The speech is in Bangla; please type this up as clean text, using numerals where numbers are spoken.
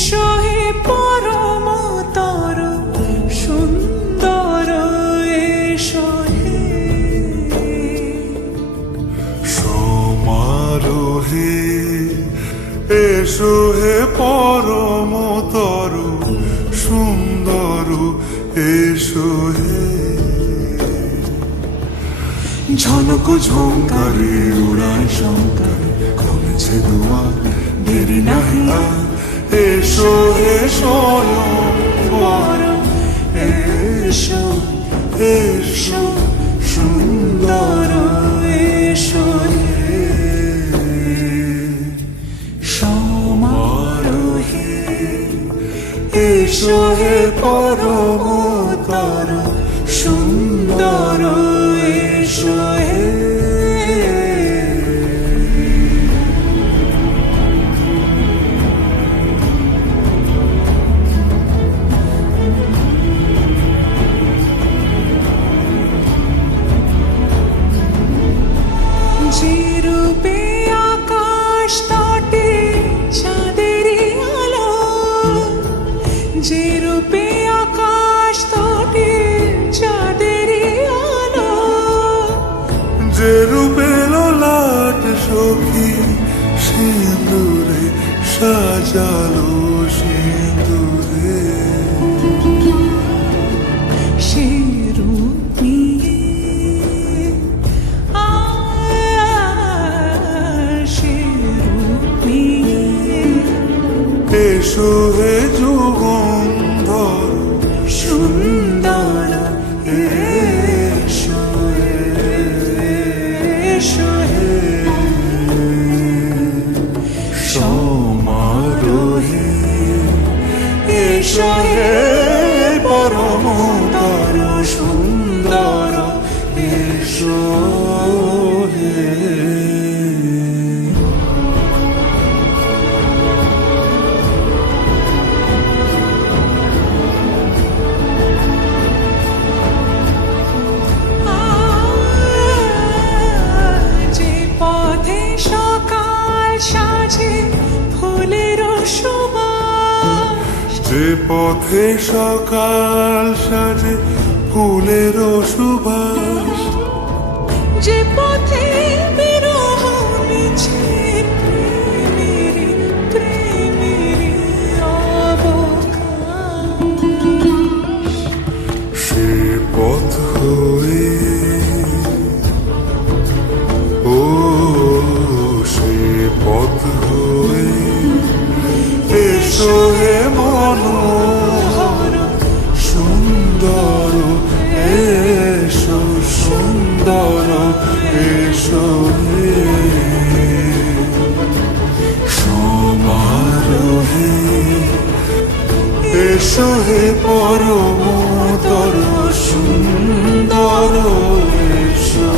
এসো হে পরমতর সুন্দর এসো হে সমারোহে এসো হে পরমতর সুন্দর এসো হে ঝনক ঝঙ্কারে উড়ান শঙ্কারে কমেছে দুয়ার দেরি নাহি আর এসো হে স্বয়ং বর এসো এসো সুন্দর এসো হে সমারোহে এসো হে পরমতর সুন্দর এসো হে যে রূপে আকাশ তটে চাঁদেরই আলো যে রূপে আকাশ তটে চাঁদেরই আলো যে রূপে ললাট সখী সিঁদুরে সাজালো সিঁদুরে সে রূপ নিয়ে সে রূপ নিয়ে এসো হে যুগন্ধর সুন্দর এসো এসো হে সমারোহে এসো হে পরমতর সুন্দর এসো হে যে পথে সকাল সাজে ফুলের সুবাস যে পথে সকাল সাজে ফুলের সুবাস যে পথে বিরহ মিছে প্রেমের প্রেমের অবকাশ সে পথ হয়ে ও সে পথ হয়ে এসো হে মনোহর সুন্দর এসো সুন্দর এসো হে সমারোহে এসো হে পরমতর সুন্দর এসো